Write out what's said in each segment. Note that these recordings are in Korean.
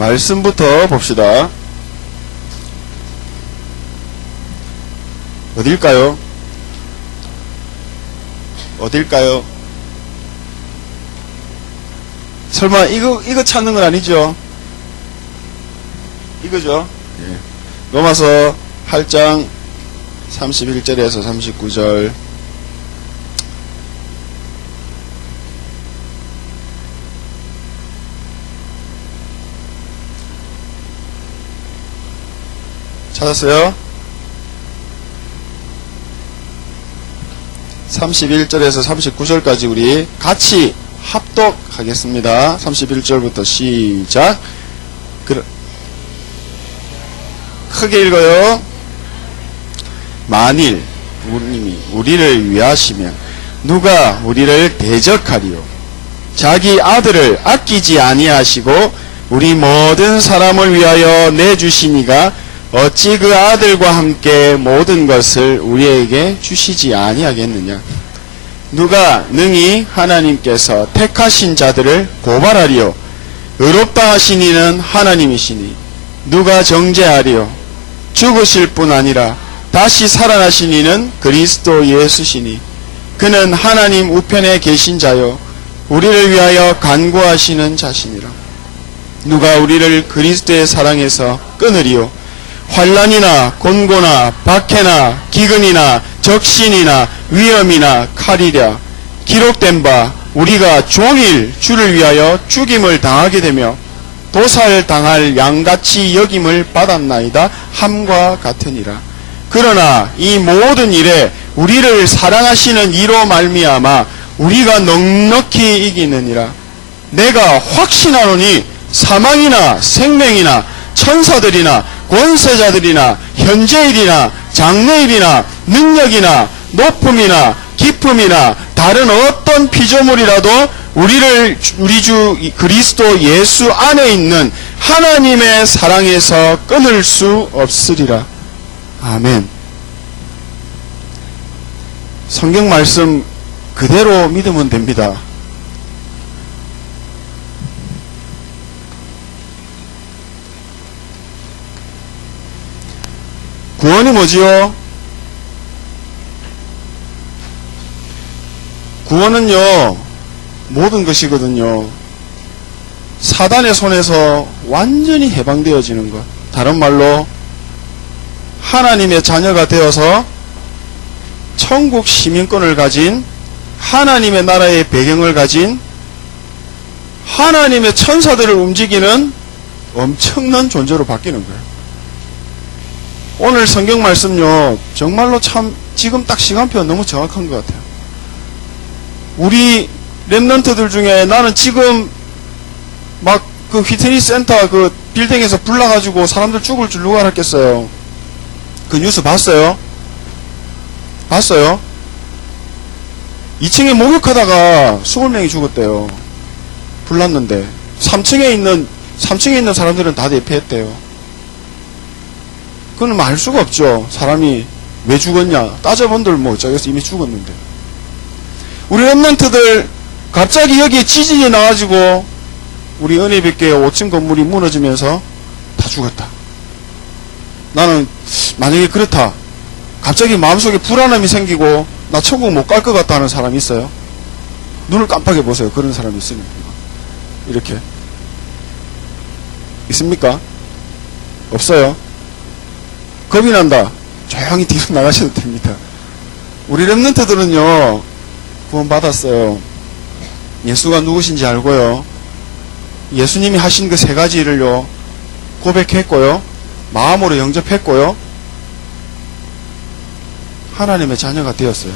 말씀부터 봅시다. 어딜까요? 어딜까요? 설마 이거 찾는 건 아니죠? 이거죠? 예. 로마서 8장 31절에서 39절. 찾았어요? 31절에서 39절까지 우리 같이 합독하겠습니다. 31절부터 시작. 크게 읽어요. 만일 우리를 위하시면 누가 우리를 대적하리요? 자기 아들을 아끼지 아니하시고 우리 모든 사람을 위하여 내주시니가 어찌 그 아들과 함께 모든 것을 우리에게 주시지 아니하겠느냐? 누가 능히 하나님께서 택하신 자들을 고발하리요? 의롭다 하신 이는 하나님이시니 누가 정죄하리요? 죽으실 뿐 아니라 다시 살아나신 이는 그리스도 예수시니 그는 하나님 우편에 계신 자요 우리를 위하여 간구하시는 자시니라. 누가 우리를 그리스도의 사랑에서 끊으리요? 환난이나 곤고나 박해나 기근이나 적신이나 위험이나 칼이랴. 기록된 바 우리가 종일 주를 위하여 죽임을 당하게 되며 도살 당할 양같이 여김을 받았나이다 함과 같으니라. 그러나 이 모든 일에 우리를 사랑하시는 이로 말미암아 우리가 넉넉히 이기느니라. 내가 확신하노니 사망이나 생명이나 천사들이나 권세자들이나 현재일이나 장래일이나 능력이나 높음이나 깊음이나 다른 어떤 피조물이라도 우리 주 그리스도 예수 안에 있는 하나님의 사랑에서 끊을 수 없으리라. 아멘. 성경 말씀 그대로 믿으면 됩니다. 구원이 뭐지요? 구원은요, 모든 것이거든요. 사단의 손에서 완전히 해방되어지는 것. 다른 말로, 하나님의 자녀가 되어서 천국 시민권을 가진, 하나님의 나라의 배경을 가진, 하나님의 천사들을 움직이는 엄청난 존재로 바뀌는 거예요. 오늘 성경 말씀요, 정말로 참 지금 딱 시간표 너무 정확한 것 같아요. 우리 랩런트들 중에 나는 지금 막 그 휘트니 센터 그 빌딩에서 불 나가지고 사람들 죽을 줄 누가 알았겠어요? 그 뉴스 봤어요? 봤어요? 2층에 목욕하다가 20명이 죽었대요. 불 났는데 3층에 있는 사람들은 다 대피했대요. 그건 알 수가 없죠. 사람이 왜 죽었냐 따져본들 뭐 어쩌겠어, 이미 죽었는데. 우리 랩런트들 갑자기 여기에 지진이 나가지고 우리 은혜빛교회 5층 건물이 무너지면서 다 죽었다. 나는 만약에 그렇다, 갑자기 마음속에 불안함이 생기고 나 천국 못 갈 것 같다 하는 사람이 있어요? 눈을 깜빡여 보세요. 그런 사람이 있으면 이렇게 있습니까? 없어요. 겁이 난다, 조용히 뒤로 나가셔도 됩니다. 우리 랩런트들은요 구원 받았어요. 예수가 누구신지 알고요, 예수님이 하신 그 세 가지를요 고백했고요, 마음으로 영접했고요, 하나님의 자녀가 되었어요.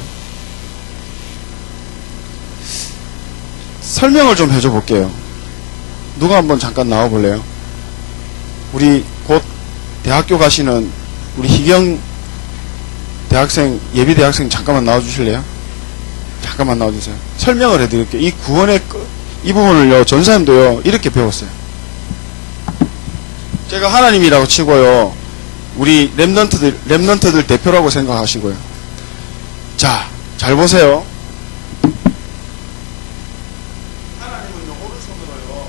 설명을 좀 해줘 볼게요. 누가 한번 잠깐 나와 볼래요? 우리 곧 대학교 가시는 우리 희경 대학생, 예비 대학생 잠깐만 나와 주실래요? 잠깐만 나와 주세요. 설명을 해 드릴게요. 이 구원의 이 부분을요 전사님도요 이렇게 배웠어요. 제가 하나님이라고 치고요, 우리 랩런트들 대표라고 생각하시고요. 자, 잘 보세요. 하나님은요 오른손으로요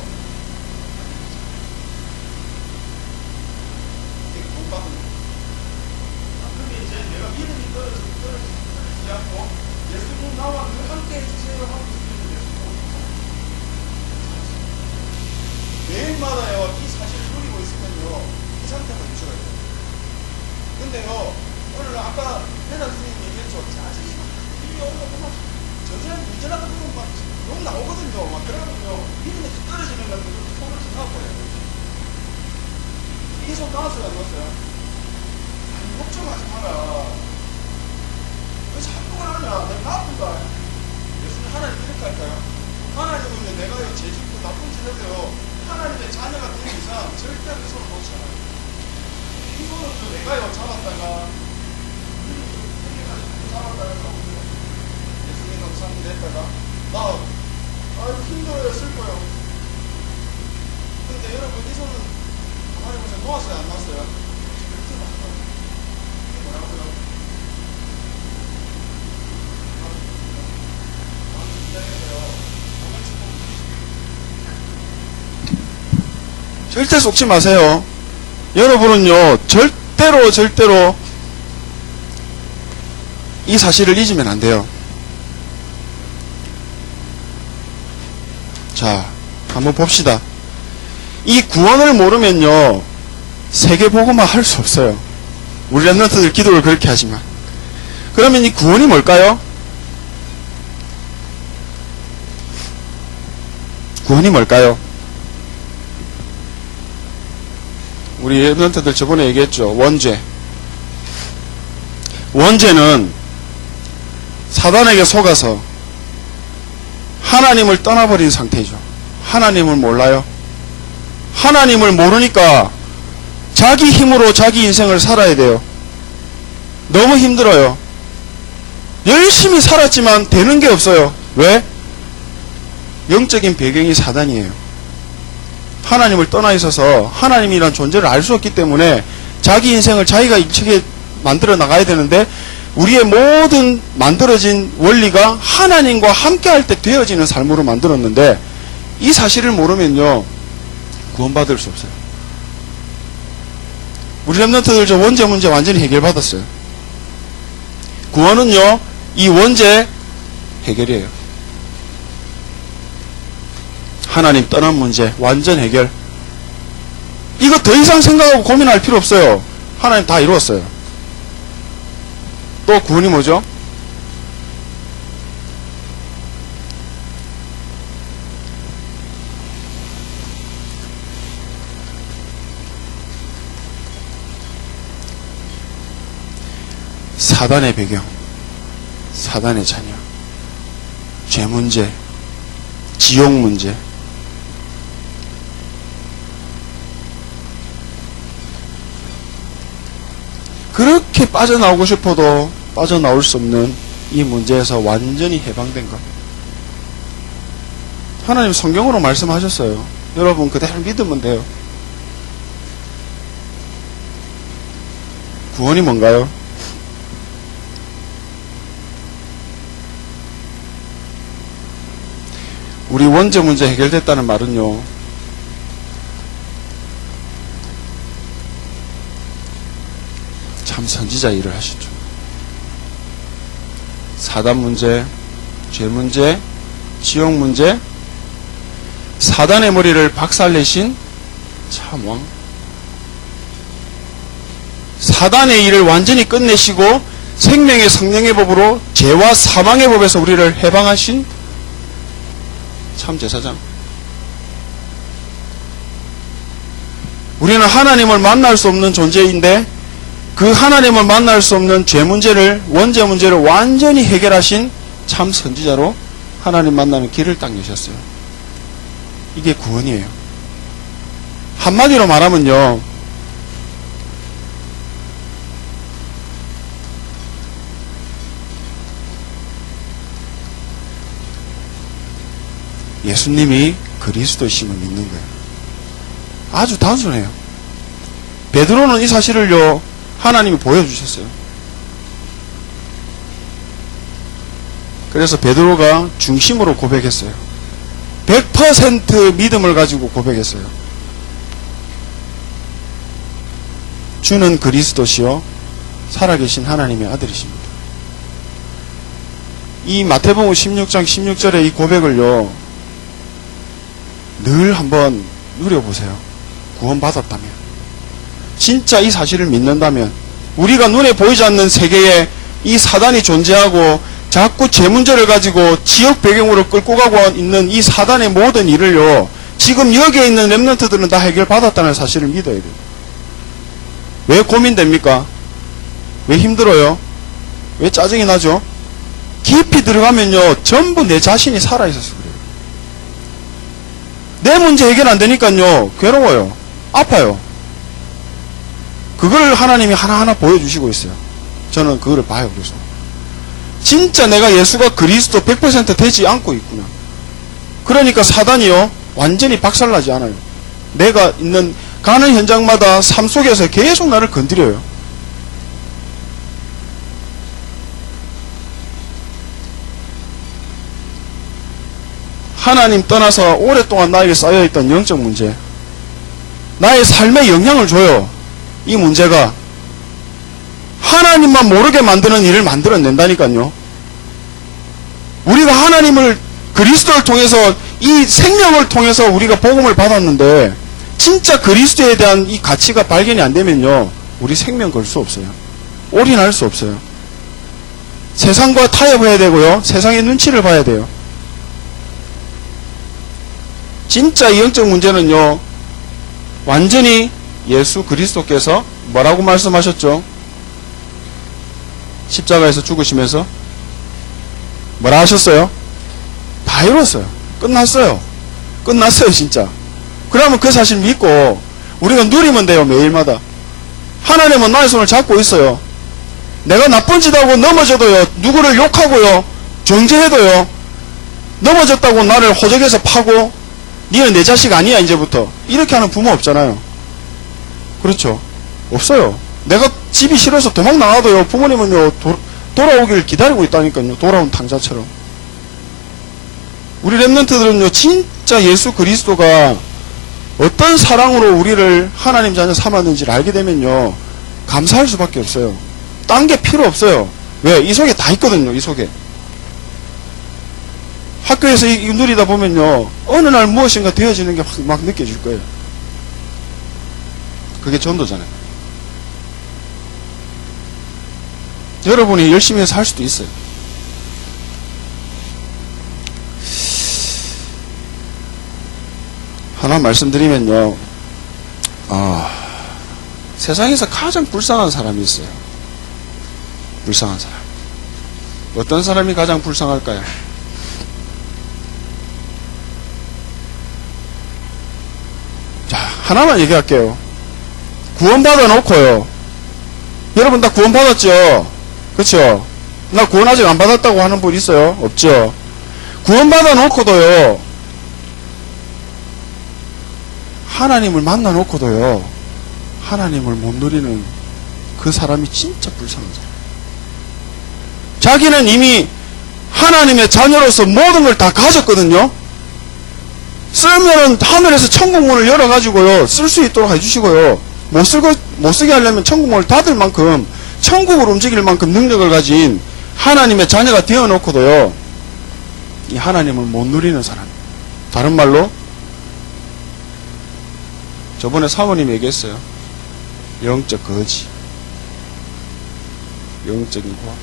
욕 나오거든요. 막 그러면요. 믿음이 떨어지는 것 같아요. 손을 쳐나버려요. 이게 손 나왔어요, 안 나왔어요? 아니, 걱정하지 마라. 왜 자꾸 그러냐? 내가 나쁜가? 예수님 하나님 이렇게 할까요? 하나님은 내가요, 죄 짓고 나쁜 짓 해도요, 하나님의 자녀가 된 이상 절대 그 손을 놓지 않아요. 이 손을 내가요, 잡았다가, 예수님 감사합니다 했다가, 힘들어요, 슬퍼요. 근데 여러분, 이 손은 가만히 보세요. 놓았어요, 안 놨어요? 이렇게 놨어요. 이게 뭐라고요? 절대 속지 마세요. 여러분은요, 절대로 이 사실을 잊으면 안 돼요. 자, 한번 봅시다. 이 구원을 모르면요, 세계복음화 할 수 없어요. 우리 랩런트들 기도를 그렇게 하지만. 그러면 이 구원이 뭘까요? 구원이 뭘까요? 우리 랩런트들 저번에 얘기했죠. 원죄. 원죄는 사단에게 속아서 하나님을 떠나버린 상태죠. 하나님을 몰라요. 하나님을 모르니까 자기 힘으로 자기 인생을 살아야 돼요. 너무 힘들어요. 열심히 살았지만 되는 게 없어요. 왜? 영적인 배경이 사단이에요. 하나님을 떠나 있어서 하나님이란 존재를 알 수 없기 때문에 자기 인생을 자기가 일찍이 만들어 나가야 되는데, 우리의 모든 만들어진 원리가 하나님과 함께 할 때 되어지는 삶으로 만들었는데, 이 사실을 모르면요, 구원받을 수 없어요. 우리 랩런트들 저 원죄 문제 완전히 해결받았어요. 구원은요, 이 원죄 해결이에요. 하나님 떠난 문제 완전 해결. 이거 더 이상 생각하고 고민할 필요 없어요. 하나님 다 이루었어요. 또 구원이 뭐죠? 사단의 배경, 사단의 자녀, 죄 문제, 지옥 문제. 그렇게 빠져나오고 싶어도 빠져나올 수 없는 이 문제에서 완전히 해방된 것. 하나님 성경으로 말씀하셨어요. 여러분 그대로 믿으면 돼요. 구원이 뭔가요? 우리 원죄 문제 해결됐다는 말은요, 참 선지자 일을 하시죠. 사단 문제, 죄 문제, 지옥 문제, 사단의 머리를 박살내신 참 왕. 사단의 일을 완전히 끝내시고 생명의 성령의 법으로 죄와 사망의 법에서 우리를 해방하신 참 제사장. 우리는 하나님을 만날 수 없는 존재인데, 그 하나님을 만날 수 없는 죄 문제를, 원죄 문제를 완전히 해결하신 참 선지자로 하나님 만나는 길을 딱 여셨어요. 이게 구원이에요. 한마디로 말하면요, 예수님이 그리스도이심을 믿는 거예요. 아주 단순해요. 베드로는 이 사실을요, 하나님이 보여주셨어요. 그래서 베드로가 중심으로 고백했어요. 100% 믿음을 가지고 고백했어요. 주는 그리스도시요 살아계신 하나님의 아들이십니다. 이 마태복음 16장 16절의 이 고백을요, 늘 한번 누려보세요. 구원받았다면, 진짜 이 사실을 믿는다면, 우리가 눈에 보이지 않는 세계에 이 사단이 존재하고 자꾸 제 문제를 가지고 지역 배경으로 끌고 가고 있는 이 사단의 모든 일을요, 지금 여기에 있는 렘넌트들은 다 해결받았다는 사실을 믿어야 돼요. 왜 고민됩니까? 왜 힘들어요? 왜 짜증이 나죠? 깊이 들어가면요, 전부 내 자신이 살아있어서 그래요. 내 문제 해결 안 되니까요, 괴로워요. 아파요. 그걸 하나님이 하나하나 보여주시고 있어요. 저는 그거를 봐요. 그래서 진짜 내가 예수가 그리스도 100% 되지 않고 있구나. 그러니까 사단이요, 완전히 박살나지 않아요. 내가 가는 현장마다 삶 속에서 계속 나를 건드려요. 하나님 떠나서 오랫동안 나에게 쌓여있던 영적 문제, 나의 삶에 영향을 줘요. 이 문제가 하나님만 모르게 만드는 일을 만들어낸다니까요. 우리가 하나님을, 그리스도를 통해서, 이 생명을 통해서 우리가 복음을 받았는데 진짜 그리스도에 대한 이 가치가 발견이 안 되면요, 우리 생명 걸 수 없어요. 올인할 수 없어요. 세상과 타협해야 되고요, 세상의 눈치를 봐야 돼요. 진짜 이 영적 문제는요, 완전히 예수 그리스도께서 뭐라고 말씀하셨죠? 십자가에서 죽으시면서 뭐라 하셨어요? 다 이뤘어요. 끝났어요. 끝났어요, 진짜. 그러면 그 사실 믿고 우리가 누리면 돼요, 매일마다. 하나님은 나의 손을 잡고 있어요. 내가 나쁜 짓 하고 넘어져도요, 누구를 욕하고요, 정죄해도요, 넘어졌다고 나를 호적에서 파고 니는 내 자식 아니야 이제부터 이렇게 하는 부모 없잖아요. 그렇죠? 없어요. 내가 집이 싫어서 도망 나가도요, 부모님은요, 돌아오길 기다리고 있다니까요. 돌아온 탕자처럼. 우리 렘넌트들은요, 진짜 예수 그리스도가 어떤 사랑으로 우리를 하나님 자녀 삼았는지를 알게 되면요, 감사할 수밖에 없어요. 딴 게 필요 없어요. 왜? 이 속에 다 있거든요. 이 속에. 학교에서 이 누리다 보면요, 어느 날 무엇인가 되어지는 게 막 느껴질 거예요. 그게 전도잖아요. 여러분이 열심히 해서 할 수도 있어요. 하나 말씀드리면요, 세상에서 가장 불쌍한 사람이 있어요. 불쌍한 사람. 어떤 사람이 가장 불쌍할까요? 자, 하나만 얘기할게요. 구원받아 놓고요, 여러분 다 구원받았죠? 그렇죠? 나 구원 아직 안 받았다고 하는 분 있어요? 없죠? 구원받아 놓고도요, 하나님을 만나 놓고도요, 하나님을 못 누리는 그 사람이 진짜 불쌍한 사람. 자기는 이미 하나님의 자녀로서 모든 걸 다 가졌거든요. 쓰면은 하늘에서 천국문을 열어가지고요, 쓸 수 있도록 해주시고요, 못 쓰게 하려면 천국문을 닫을 만큼, 천국을 움직일 만큼 능력을 가진 하나님의 자녀가 되어놓고도요, 이 하나님을 못 누리는 사람. 다른 말로, 저번에 사모님이 얘기했어요. 영적 거지. 영적인 고아.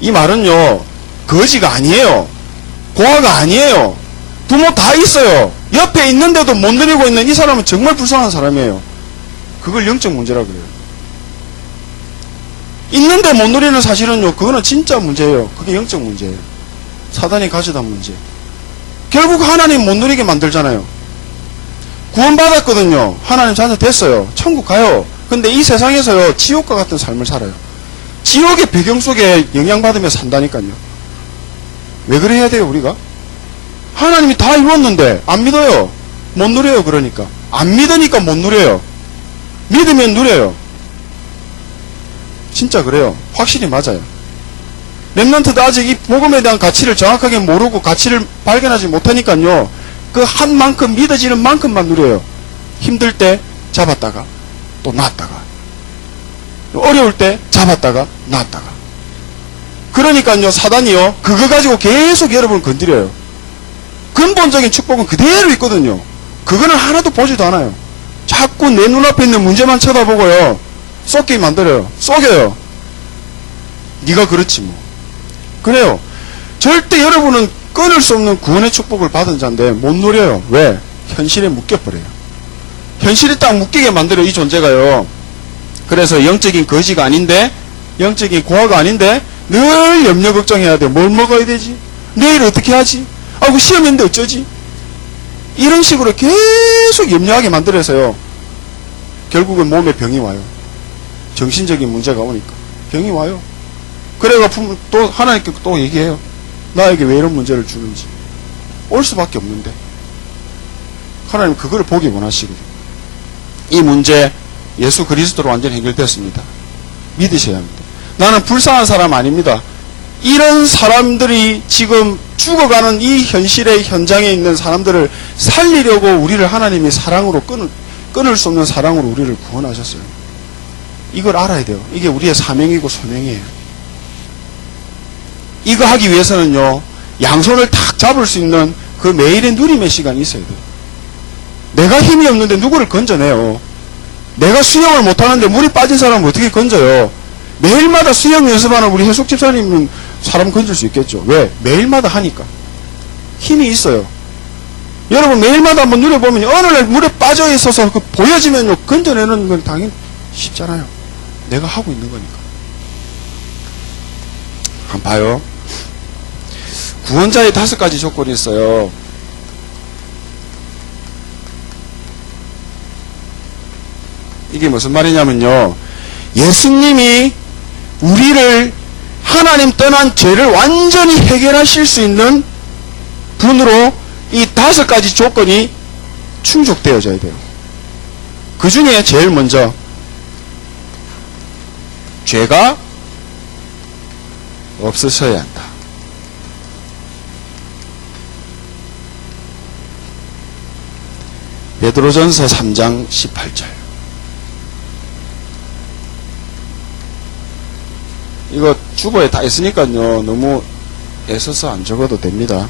이 말은요, 거지가 아니에요. 고아가 아니에요. 부모 다 있어요. 옆에 있는데도 못 누리고 있는 이 사람은 정말 불쌍한 사람이에요. 그걸 영적 문제라고 그래요. 있는데 못 누리는 사실은요, 그거는 진짜 문제예요. 그게 영적 문제예요. 사단이 가져다 문제. 결국 하나님 못 누리게 만들잖아요. 구원받았거든요. 하나님 자녀 됐어요. 천국 가요. 근데 이 세상에서요, 지옥과 같은 삶을 살아요. 지옥의 배경 속에 영향받으며 산다니까요. 왜 그래야 돼요, 우리가? 하나님이 다 이루었는데 안 믿어요. 못 누려요. 그러니까 안 믿으니까 못 누려요. 믿으면 누려요. 진짜 그래요. 확실히 맞아요. 렘넌트도 아직 이 복음에 대한 가치를 정확하게 모르고 가치를 발견하지 못하니까요, 그 한 만큼 믿어지는 만큼만 누려요. 힘들 때 잡았다가 또 놨다가, 어려울 때 잡았다가 놨다가. 그러니까요, 사단이요, 그거 가지고 계속 여러분을 건드려요. 근본적인 축복은 그대로 있거든요. 그거는 하나도 보지도 않아요. 자꾸 내 눈앞에 있는 문제만 쳐다보고요, 썩게 만들어요. 속여요. 네가 그렇지 뭐. 그래요. 절대 여러분은 끊을 수 없는 구원의 축복을 받은 자인데 못 누려요. 왜? 현실에 묶여버려요. 현실에 딱 묶이게 만들어, 이 존재가요. 그래서 영적인 거지가 아닌데, 영적인 고아가 아닌데 늘 염려 걱정해야 돼요. 뭘 먹어야 되지? 내일 어떻게 하지? 그 시험인데 어쩌지? 이런 식으로 계속 염려하게 만들어서요. 결국은 몸에 병이 와요. 정신적인 문제가 오니까 병이 와요. 그래가 또 하나님께 또 얘기해요. 나에게 왜 이런 문제를 주는지. 올 수밖에 없는데. 하나님 그걸 보기 원하시거든요. 이 문제 예수 그리스도로 완전히 해결되었습니다. 믿으셔야 합니다. 나는 불쌍한 사람 아닙니다. 이런 사람들이 지금 죽어가는 이 현실의 현장에 있는 사람들을 살리려고 우리를 하나님이 사랑으로 끊을 수 없는 사랑으로 우리를 구원하셨어요. 이걸 알아야 돼요. 이게 우리의 사명이고 소명이에요. 이거 하기 위해서는요, 양손을 탁 잡을 수 있는 그 매일의 누림의 시간이 있어야 돼요. 내가 힘이 없는데 누구를 건져내요? 내가 수영을 못하는데 물이 빠진 사람은 어떻게 건져요? 매일마다 수영 연습하는 우리 해숙 집사님은 사람 건질 수 있겠죠. 왜? 매일마다 하니까. 힘이 있어요. 여러분 매일마다 한번 누려보면 어느 날 물에 빠져 있어서 그 보여지면요, 건져내는 건 당연히 쉽잖아요. 내가 하고 있는 거니까. 한번 봐요. 구원자의 5가지 조건이 있어요. 이게 무슨 말이냐면요, 예수님이 우리를 하나님 떠난 죄를 완전히 해결하실 수 있는 분으로 이 5가지 조건이 충족되어져야 돼요. 그 중에 제일 먼저 죄가 없으셔야 한다. 베드로전서 3장 18절. 이거 주보에 다 있으니까요, 너무 애써서 안 적어도 됩니다.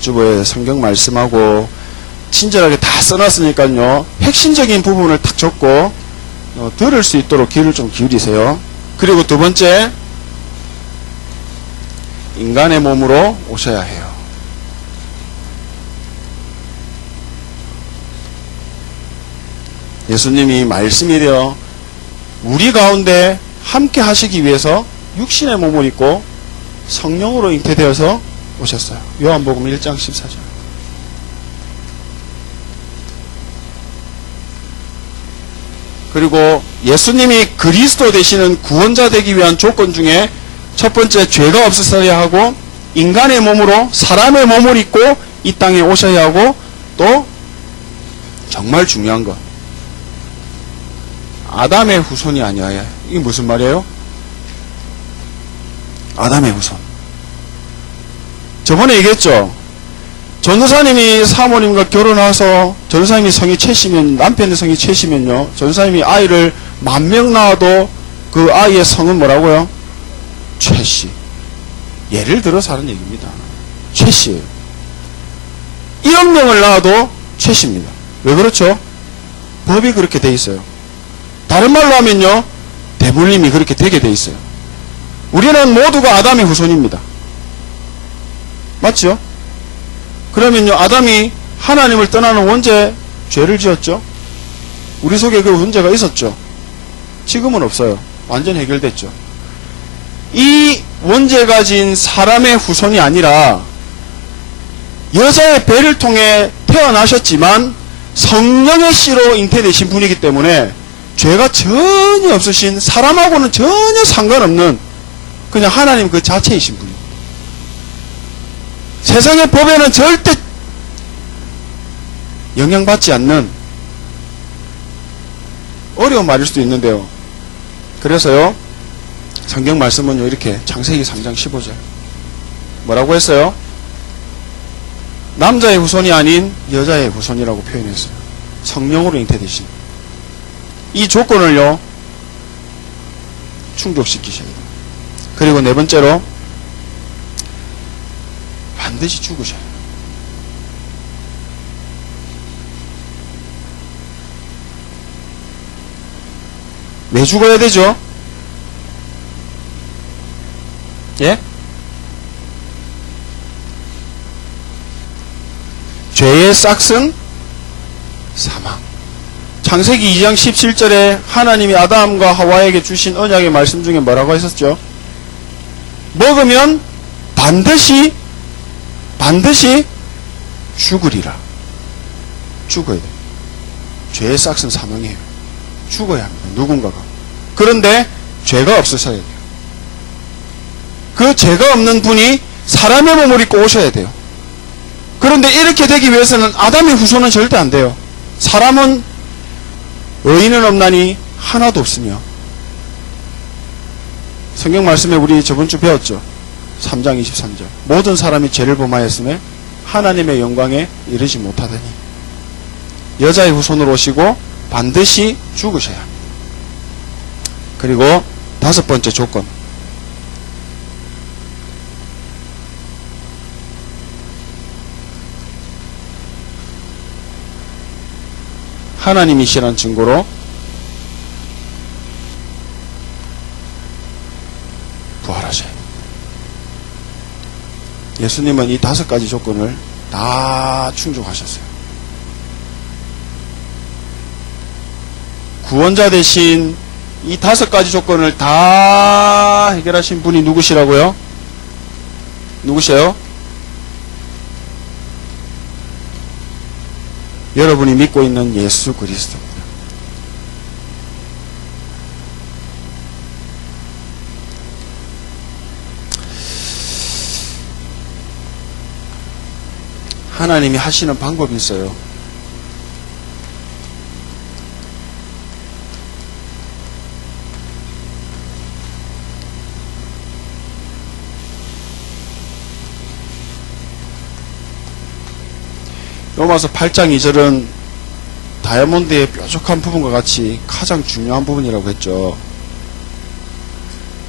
주보에 성경 말씀하고 친절하게 다 써놨으니까요, 핵심적인 부분을 딱 적고 들을 수 있도록 귀를 좀 기울이세요. 그리고 두 번째, 인간의 몸으로 오셔야 해요. 예수님이 말씀이 되어 우리 가운데 함께 하시기 위해서 육신의 몸을 입고 성령으로 잉태되어서 오셨어요. 요한복음 1장 14절. 그리고 예수님이 그리스도 되시는 구원자 되기 위한 조건 중에 첫 번째, 죄가 없으셔야 하고, 인간의 몸으로 사람의 몸을 입고 이 땅에 오셔야 하고, 또 정말 중요한 거, 아담의 후손이 아니어야. 이게 무슨 말이에요? 아담의 후손. 저번에 얘기했죠. 전도사님이 사모님과 결혼해서 전도사님이 성이 채시면, 남편의 성이 채시면요, 전도사님이 아이를 10,000명 낳아도 그 아이의 성은 뭐라고요? 최씨. 예를 들어서 하는 얘기입니다. 최씨예요. 1억 명을 낳아도 최씨입니다. 왜 그렇죠? 법이 그렇게 돼 있어요. 다른 말로 하면요, 대물림이 그렇게 되게 돼 있어요. 우리는 모두가 아담의 후손입니다. 맞죠? 그러면요, 아담이 하나님을 떠나는 원죄 죄를 지었죠. 우리 속에 그 문제가 있었죠. 지금은 없어요. 완전 해결됐죠. 이 원죄가 진 사람의 후손이 아니라 여자의 배를 통해 태어나셨지만 성령의 씨로 잉태되신 분이기 때문에 죄가 전혀 없으신, 사람하고는 전혀 상관없는 그냥 하나님 그 자체이신 분입니다. 세상의 법에는 절대 영향받지 않는 어려운 말일 수도 있는데요. 그래서요, 성경 말씀은요, 이렇게 창세기 3장 15절 뭐라고 했어요? 남자의 후손이 아닌 여자의 후손이라고 표현했어요. 성령으로 잉태되신 이 조건을요, 충족시키셔야 돼요. 그리고 네 번째로, 반드시 죽으셔야 돼요. 왜 죽어야 되죠? 예? 죄의 싹은 사망. 창세기 2장 17절에 하나님이 아담과 하와에게 주신 언약의 말씀 중에 뭐라고 했었죠? 먹으면 반드시 죽으리라. 죽어야 돼. 죄의 싹은 사망이에요. 죽어야 합니다. 누군가가. 그런데 죄가 없으셔야 돼요. 그 죄가 없는 분이 사람의 몸을 입고 오셔야 돼요. 그런데 이렇게 되기 위해서는 아담의 후손은 절대 안 돼요. 사람은 의인은 없나니 하나도 없으며, 성경 말씀에 우리 저번주 배웠죠. 3장 23절. 모든 사람이 죄를 범하였음에 하나님의 영광에 이르지 못하더니, 여자의 후손으로 오시고 반드시 죽으셔야 합니다. 그리고 5번째 조건. 하나님이시란 증거로 부활하셔야 합니다. 예수님은 이 5가지 조건을 다 충족하셨어요. 구원자 대신 이 5가지 조건을 다 해결하신 분이 누구시라고요? 누구세요? 여러분이 믿고 있는 예수 그리스도입니다. 하나님이 하시는 방법이 있어요. 로마서 8장 2절은 다이아몬드의 뾰족한 부분과 같이 가장 중요한 부분이라고 했죠.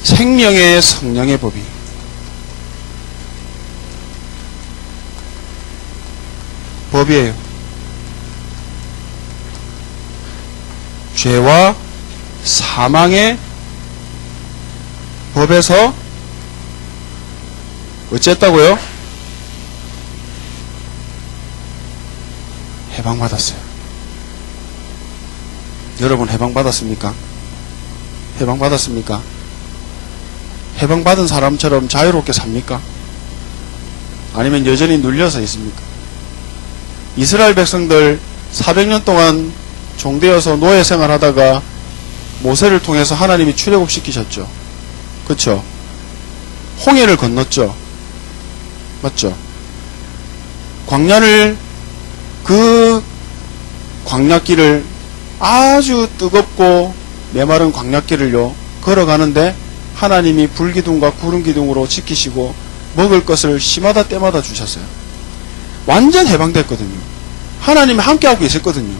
생명의 성령의 법이 법이에요. 죄와 사망의 법에서 어쨌다고요? 해방받았어요. 여러분 해방받았습니까? 해방받았습니까? 해방받은 사람처럼 자유롭게 삽니까? 아니면 여전히 눌려서 있습니까? 이스라엘 백성들 400년 동안 종되어서 노예 생활하다가 모세를 통해서 하나님이 출애굽시키셨죠. 그렇죠? 홍해를 건넜죠. 맞죠? 광야를, 그 광야길을, 아주 뜨겁고 메마른 광야길을요 걸어가는데 하나님이 불기둥과 구름기둥으로 지키시고 먹을 것을 시마다 때마다 주셨어요. 완전 해방됐거든요. 하나님이 함께하고 있었거든요.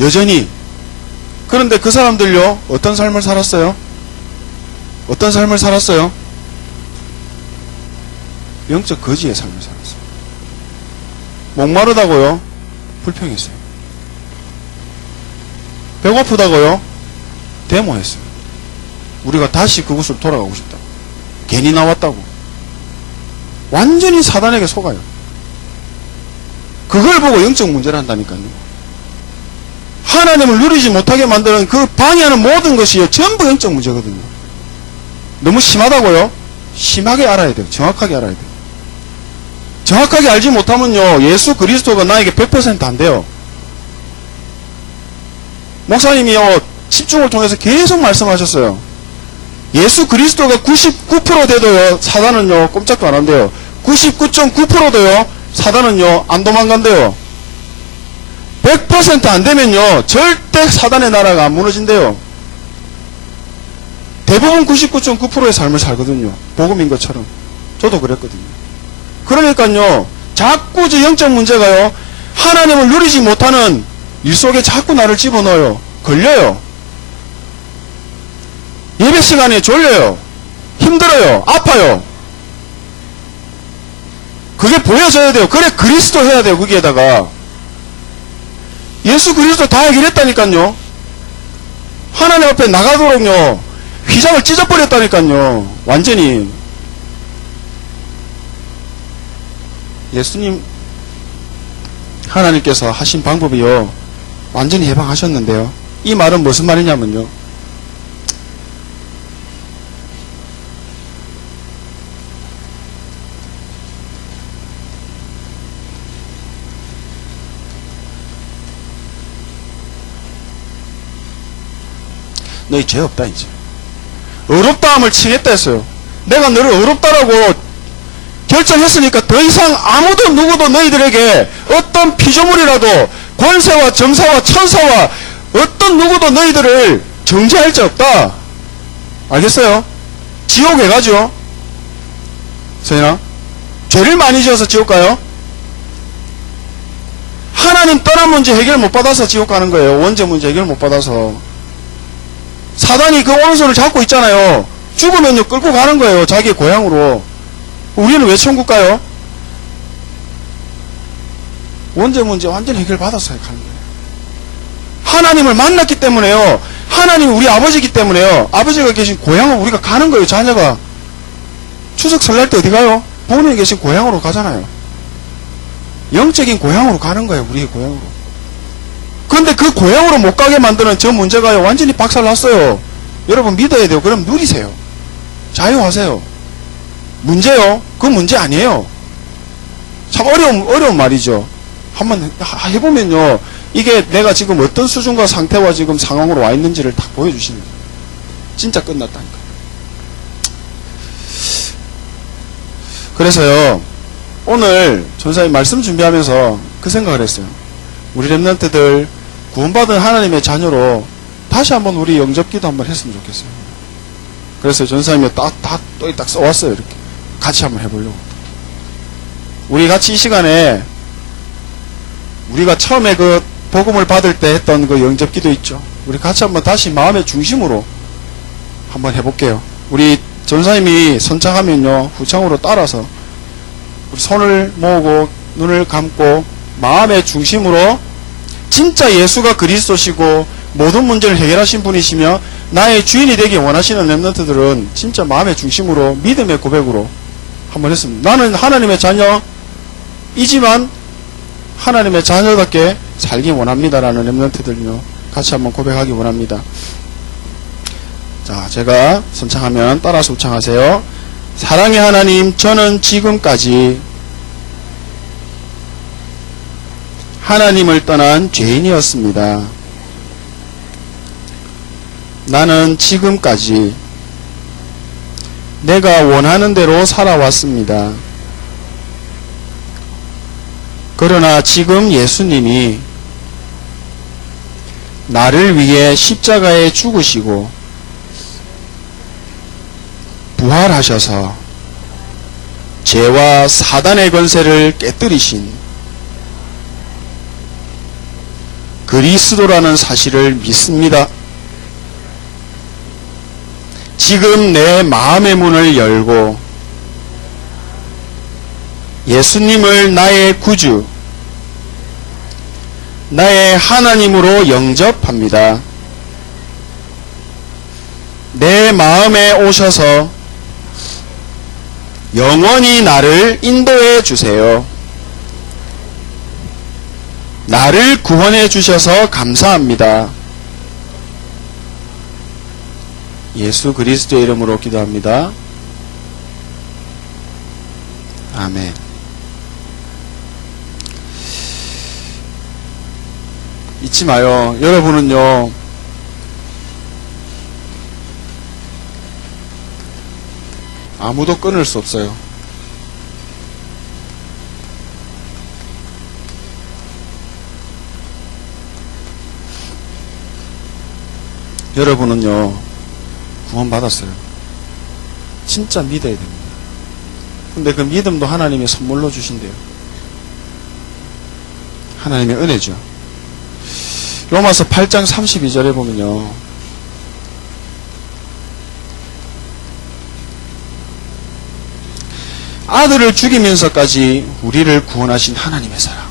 여전히. 그런데 그 사람들요 어떤 삶을 살았어요? 어떤 삶을 살았어요? 영적 거지의 삶을 살았어요. 목마르다고요? 불평했어요. 배고프다고요? 데모했어요. 우리가 다시 그곳으로 돌아가고 싶다고. 괜히 나왔다고. 완전히 사단에게 속아요. 그걸 보고 영적 문제를 한다니까요. 하나님을 누리지 못하게 만드는 그 방해하는 모든 것이 전부 영적 문제거든요. 너무 심하다고요? 심하게 알아야 돼요. 정확하게 알아야 돼요. 정확하게 알지 못하면요 예수 그리스도가 나에게 100% 안 돼요. 목사님이요 집중을 통해서 계속 말씀하셨어요. 예수 그리스도가 99% 돼도요 사단은요 꼼짝도 안 한대요. 99.9%도요 사단은요 안 도망간대요. 100% 안 되면요 절대 사단의 나라가 안 무너진대요. 대부분 99.9%의 삶을 살거든요. 복음인 것처럼. 저도 그랬거든요. 그러니까요 자꾸 저 영적 문제가요 하나님을 누리지 못하는 일 속에 자꾸 나를 집어넣어요. 걸려요. 예배 시간에 졸려요. 힘들어요. 아파요. 그게 보여져야 돼요. 그래 그리스도 해야 돼요. 거기에다가 예수 그리스도 다 해결했다니까요. 하나님 앞에 나가도록요 휘장을 찢어버렸다니까요. 완전히. 예수님 하나님께서 하신 방법이요 완전히 해방하셨는데요. 이 말은 무슨 말이냐면요, 너희 죄 없다 이제. 어렵다함을 칭했다 했어요. 내가 너를 어렵다라고 결정했으니까 더 이상 아무도 누구도 너희들에게 어떤 피조물이라도 권세와 정사와 천사와 어떤 누구도 너희들을 정죄할 자 없다. 알겠어요? 지옥에 가죠. 서인아, 죄를 많이 지어서 지옥 가요? 하나님 떠난 문제 해결 못 받아서 지옥 가는 거예요. 원죄 문제 해결 못 받아서. 사단이 그 오른손을 잡고 있잖아요. 죽으면요 끌고 가는 거예요. 자기의 고향으로. 우리는 왜 천국 가요? 원죄 문제 완전히 해결 받아서 가는 거예요. 하나님을 만났기 때문에요. 하나님이 우리 아버지이기 때문에요. 아버지가 계신 고향으로 우리가 가는 거예요. 자녀가 추석 설날 때 어디 가요? 부모님이 계신 고향으로 가잖아요. 영적인 고향으로 가는 거예요. 우리의 고향으로. 그런데 그 고향으로 못 가게 만드는 저 문제가요 완전히 박살났어요. 여러분 믿어야 돼요. 그럼 누리세요. 자유하세요. 문제요? 그 문제 아니에요. 참 어려운 말이죠. 한번 해보면요 이게 내가 지금 어떤 수준과 상태와 지금 상황으로 와 있는지를 딱 보여주시는 거예요. 진짜 끝났다니까. 그래서요 오늘 전사님 말씀 준비하면서 그 생각을 했어요. 우리 렘넌트들 구원받은 하나님의 자녀로 다시 한번 우리 영접기도 한번 했으면 좋겠어요. 그래서 전사님이 딱 써왔어요. 이렇게 같이 한번 해보려고. 우리 같이 이 시간에 우리가 처음에 그 복음을 받을 때 했던 그 영접기도 있죠. 우리 같이 한번 다시 마음의 중심으로 한번 해볼게요. 우리 전사님이 선창하면요 후창으로 따라서 우리 손을 모으고 눈을 감고 마음의 중심으로 진짜 예수가 그리스도시고 모든 문제를 해결하신 분이시며 나의 주인이 되기 원하시는 렘넌트들은 진짜 마음의 중심으로 믿음의 고백으로 한번 했습니다. 나는 하나님의 자녀이지만 하나님의 자녀답게 살기 원합니다라는 렘넌트들요 같이 한번 고백하기 원합니다. 자, 제가 선창하면 따라서 우창하세요. 사랑의 하나님, 저는 지금까지 하나님을 떠난 죄인이었습니다. 나는 지금까지 내가 원하는 대로 살아왔습니다. 그러나 지금 예수님이 나를 위해 십자가에 죽으시고 부활하셔서 죄와 사단의 권세를 깨뜨리신 그리스도라는 사실을 믿습니다. 지금 내 마음의 문을 열고 예수님을 나의 구주, 나의 하나님으로 영접합니다. 내 마음에 오셔서 영원히 나를 인도해 주세요. 나를 구원해 주셔서 감사합니다. 예수 그리스도의 이름으로 기도합니다. 아멘. 잊지 마요. 여러분은요, 아무도 끊을 수 없어요. 여러분은요 구원받았어요. 진짜 믿어야 됩니다. 근데 그 믿음도 하나님이 선물로 주신대요. 하나님의 은혜죠. 로마서 8장 32절에 보면요, 아들을 죽이면서까지 우리를 구원하신 하나님의 사랑,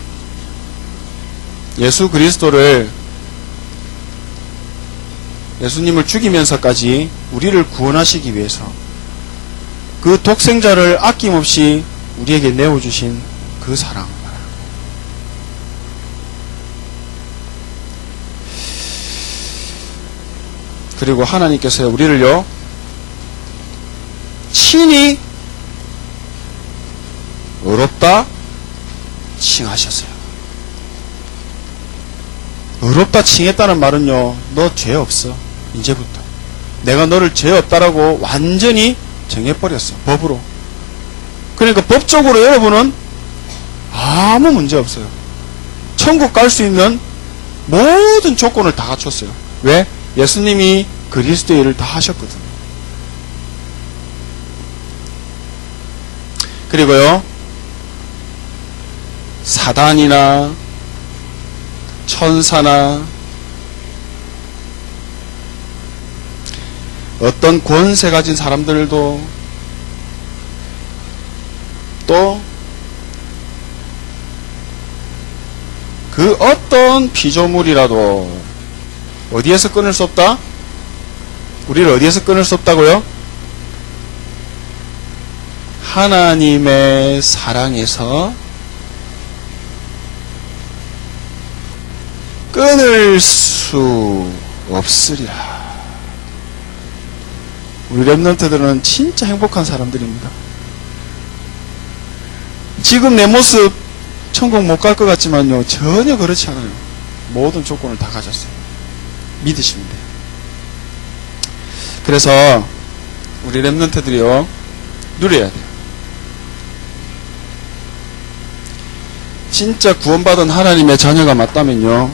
예수 그리스도를, 예수님을 죽이면서까지 우리를 구원하시기 위해서 그 독생자를 아낌없이 우리에게 내어주신 그 사랑을 말하는 거예요. 그리고 하나님께서 우리를요, 친히 의롭다 칭하셨어요. 의롭다 칭했다는 말은요, 너 죄 없어. 이제부터. 내가 너를 죄 없다라고 완전히 정해버렸어. 법으로. 그러니까 법적으로 여러분은 아무 문제 없어요. 천국 갈 수 있는 모든 조건을 다 갖췄어요. 왜? 예수님이 그리스도의 일을 다 하셨거든요. 그리고요, 사단이나 천사나 어떤 권세 가진 사람들도 또 그 어떤 피조물이라도 어디에서 끊을 수 없다? 우리를 어디에서 끊을 수 없다고요? 하나님의 사랑에서 끊을 수 없으리라. 우리 랩런트들은 진짜 행복한 사람들입니다. 지금 내 모습 천국 못 갈 것 같지만요, 전혀 그렇지 않아요. 모든 조건을 다 가졌어요. 믿으시면 돼요. 그래서 우리 랩런트들이요, 누려야 돼요. 진짜 구원받은 하나님의 자녀가 맞다면요,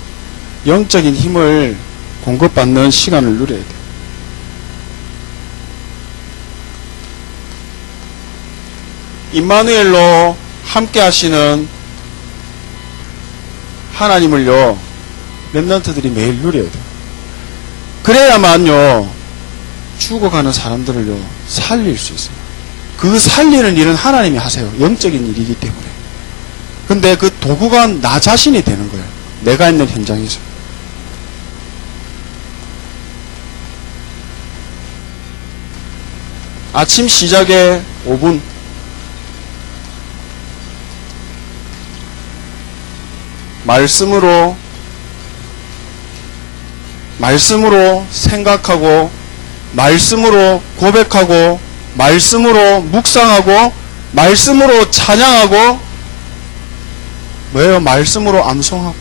영적인 힘을 공급받는 시간을 누려야 돼요. 임마누엘로 함께 하시는 하나님을요, 랩런트들이 매일 누려야 돼요. 그래야만요, 죽어가는 사람들을요, 살릴 수 있어요. 그 살리는 일은 하나님이 하세요. 영적인 일이기 때문에. 근데 그 도구가 나 자신이 되는 거예요. 내가 있는 현장에서. 아침 시작에 5분, 말씀으로 생각하고, 말씀으로 고백하고, 말씀으로 묵상하고, 말씀으로 찬양하고, 뭐예요? 말씀으로 암송하고.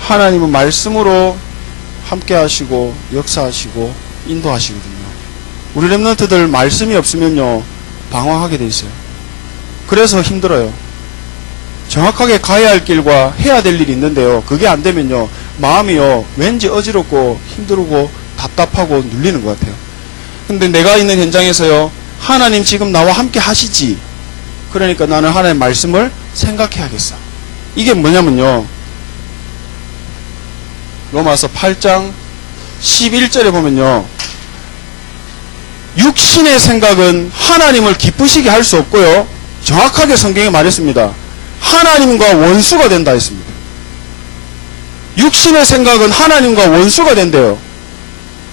하나님은 말씀으로 함께 하시고, 역사하시고, 인도하시거든요. 우리 랩런트들 말씀이 없으면요, 방황하게 돼 있어요. 그래서 힘들어요. 정확하게 가야 할 길과 해야 될 일이 있는데요, 그게 안 되면요, 마음이요, 왠지 어지럽고 힘들고 답답하고 눌리는 것 같아요. 근데 내가 있는 현장에서요, 하나님 지금 나와 함께 하시지. 그러니까 나는 하나님의 말씀을 생각해야겠어. 이게 뭐냐면요, 로마서 8장 11절에 보면요, 육신의 생각은 하나님을 기쁘시게 할 수 없고요, 정확하게 성경에 말했습니다. 하나님과 원수가 된다 했습니다. 육신의 생각은 하나님과 원수가 된대요.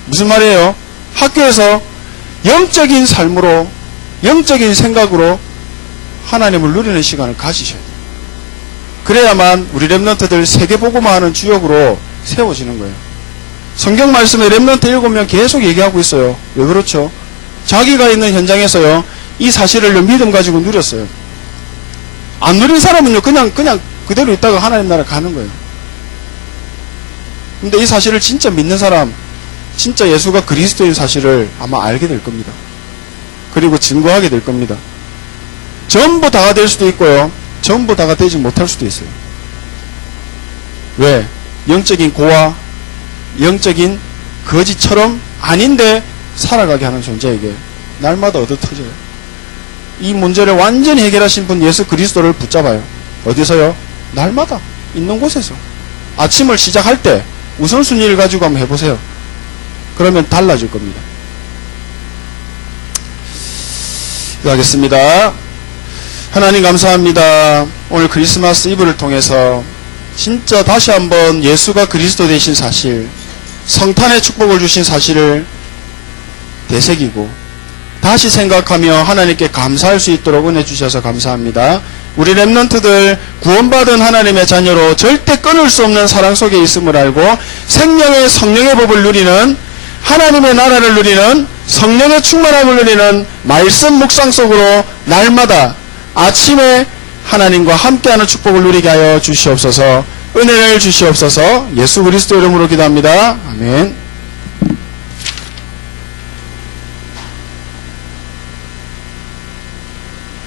무슨 말이에요? 학교에서 영적인 삶으로, 영적인 생각으로 하나님을 누리는 시간을 가지셔야 돼요. 그래야만 우리 랩런트들 세계복음화 하는 주역으로 세워지는 거예요. 성경 말씀에 랩런트 7명 계속 얘기하고 있어요. 왜 그렇죠? 자기가 있는 현장에서요, 이 사실을 믿음 가지고 누렸어요. 안 누린 사람은요, 그냥 그대로 있다가 하나님 나라 가는 거예요. 근데 이 사실을 진짜 믿는 사람, 진짜 예수가 그리스도인 사실을 아마 알게 될 겁니다. 그리고 증거하게 될 겁니다. 전부 다가 될 수도 있고요, 전부 다가 되지 못할 수도 있어요. 왜? 영적인 고와 영적인 거지처럼 아닌데 살아가게 하는 존재에게 날마다 얻어터져요. 이 문제를 완전히 해결하신 분 예수 그리스도를 붙잡아요. 어디서요? 날마다 있는 곳에서. 아침을 시작할 때 우선순위를 가지고 한번 해보세요. 그러면 달라질 겁니다. 기도하겠습니다. 하나님 감사합니다. 오늘 크리스마스 이브를 통해서 진짜 다시 한번 예수가 그리스도 되신 사실, 성탄의 축복을 주신 사실을 되새기고, 다시 생각하며 하나님께 감사할 수 있도록 은혜 주셔서 감사합니다. 우리 렘넌트들 구원받은 하나님의 자녀로 절대 끊을 수 없는 사랑 속에 있음을 알고 생명의 성령의 법을 누리는, 하나님의 나라를 누리는, 성령의 충만함을 누리는 말씀 묵상 속으로 날마다 아침에 하나님과 함께하는 축복을 누리게 하여 주시옵소서. 은혜를 주시옵소서. 예수 그리스도 이름으로 기도합니다. 아멘.